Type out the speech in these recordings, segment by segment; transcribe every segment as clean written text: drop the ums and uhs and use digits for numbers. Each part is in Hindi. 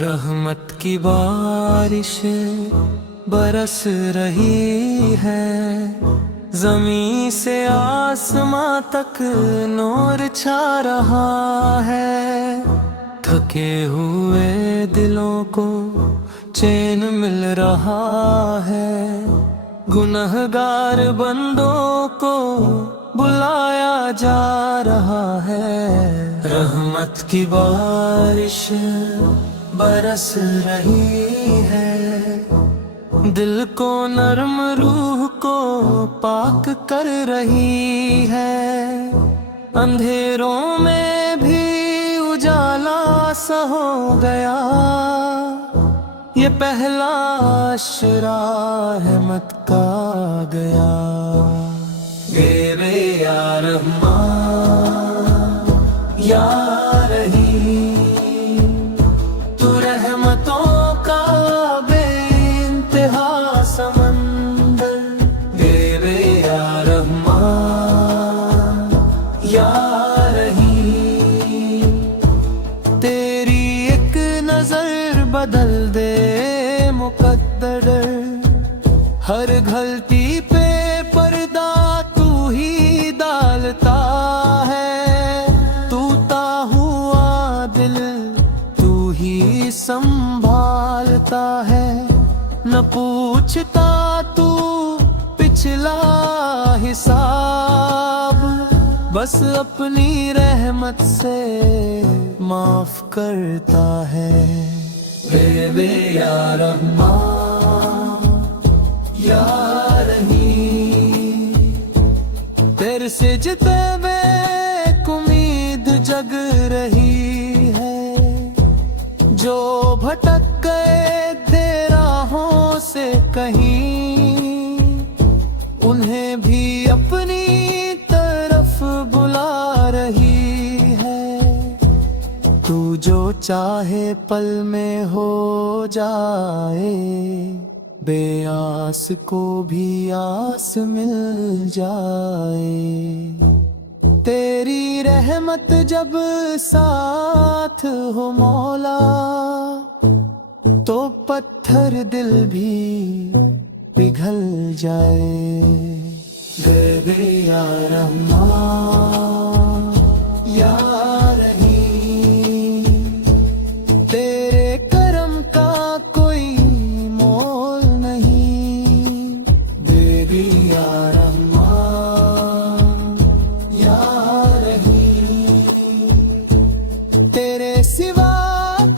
रहमत की बारिश बरस रही है, ज़मीं से आसमां तक नूर छा रहा है। थके हुए दिलों को चैन मिल रहा है, गुनहगार बंदों को बुलाया जा रहा है। रहमत की बारिश बरस रही है, दिल को नरम रूह को पाक कर रही है। अंधेरों में भी उजाला सा हो गया, ये पहला अशरा रहमत का गया। गे या रहमान या रहीम, तू रहमतों का बेइंतहा समंदर। गे या रहमान या रहीम, तेरी एक नजर बदल दे मुकद्दर। हर गलती पे पर्दा तू ही डालता है, टूटा हुआ दिल तू ही संभालता है। न पूछता तू पिछला हिसाब, बस अपनी रहमत से माफ करता है। बे या रहमान या रहीम, तेरे सिजदे में उम्मीद जग रही है। जो भटक गए थे राहों से कहीं, उन्हें भी अपनी तरफ बुला रही है। तू जो चाहे पल में हो जाए, बेआस को भी आस मिल जाए। तेरी रहमत जब साथ हो मौला, तो पत्थर दिल भी पिघल जाए। गे या रहमान या रहीम, तेरे करम का कोई मोल नहीं। गे या रहमान या रहीम, तेरे सिवा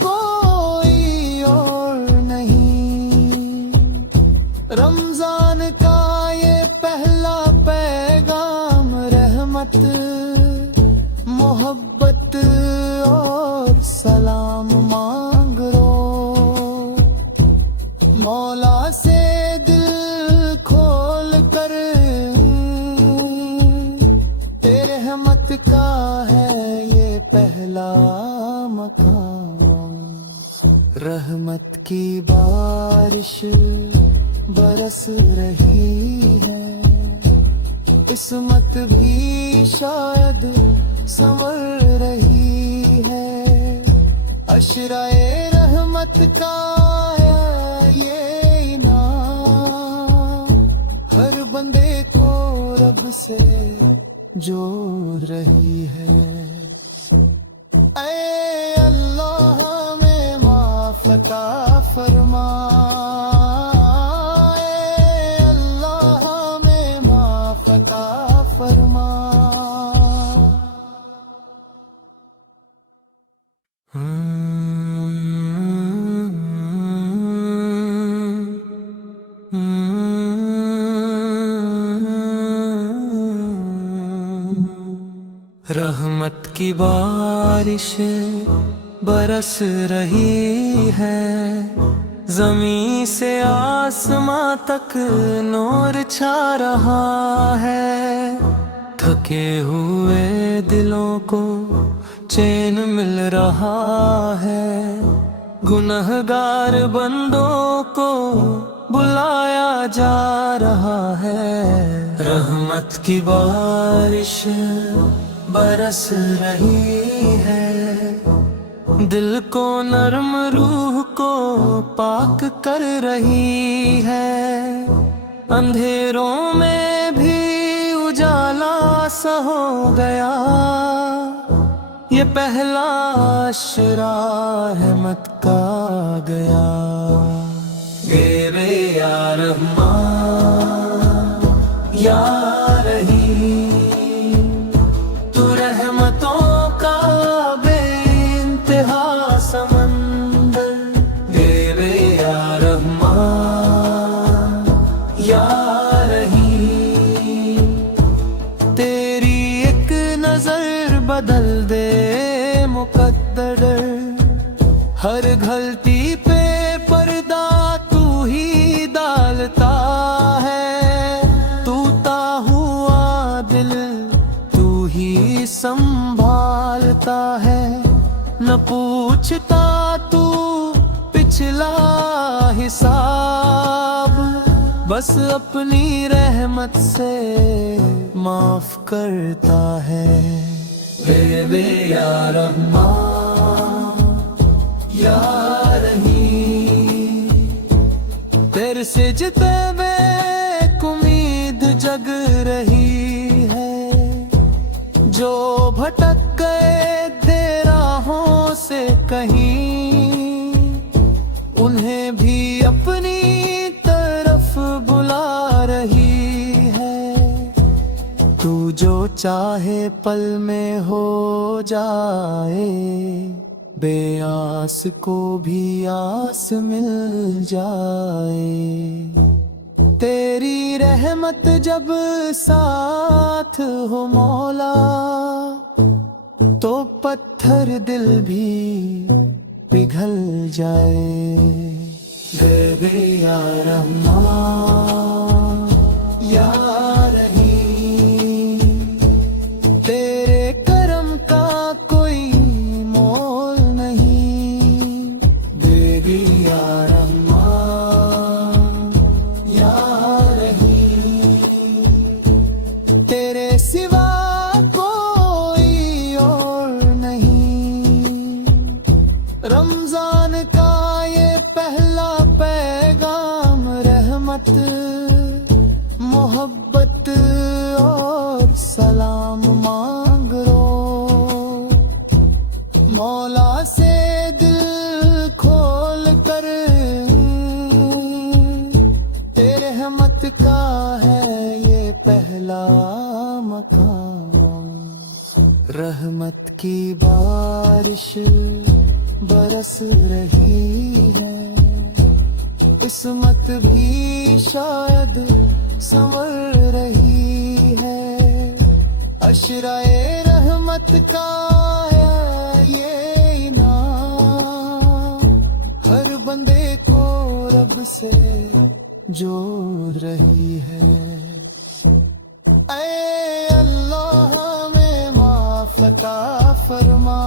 कोई और नहीं। रमजान का ये पहला पैगाम रहमत, मोहब्बत और सलाम मांग लो। मौला से दिल खोल कर, तेरे रहमत का है ये पहला मकाम। रहमत की बारिश बरस रही है, किस्मत भी शायद संवर रही है। अशराए रहमत का है ये इनाम, हर बंदे को रब से जोड़ रही है। ऐ अल्लाह में माफ अता फरमा, ऐ अल्लाह में माफ अता फरमा। रहमत की बारिश बरस रही है, ज़मीं से आसमां तक नूर छा रहा है। थके हुए दिलों को चैन मिल रहा है, गुनहगार बंदों को बुलाया जा रहा है। रहमत की बारिश बरस रही है, दिल को नरम रूह को पाक कर रही है, अंधेरों में भी उजाला सा हो गया। ये पहला अशरा रहमत का गया। गे या रहमान या रहीम, तू रहमतों का बेइंतहा समंदर। गे या रहमान या रहीम, तेरी एक नजर बदल दे मुकद्दर। हर गलती पे पर्दा तू ही डालता है, टूटा हुआ दिल तू ही संभालता है। न पूछता तू पिछला हिसाब, बस अपनी रहमत से माफ करता है। बे या रहमान या रहीम, तेरे सिजदे में उम्मीद जग रही है। जो भटक गए थे राहों से कहीं, उन्हें भी अपनी तरफ बुला रही है। तू जो चाहे पल में हो जाए, बेआस को भी आस मिल जाए। तेरी रहमत जब साथ हो मौला, तो पत्थर दिल भी पिघल जाए। बे या रहमान या रहीम, तेरे करम का कोई मोल नहीं। बे या रहमान या रहीम, तेरे सिवा कोई और नहीं। रमजान का ये पहला पैगाम रहमत, मोहब्बत और सलाम मांग लो। मौला से दिल खोल कर, तेरे रहमत का है ये पहला मकाम। रहमत की बारिश बरस रही है, किस्मत भी शायद संवर रही है। अशराए रहमत का है ये इनाम, हर बंदे को रब से जोड़ रही है। ऐ अल्लाह में माफ़ अता फरमा।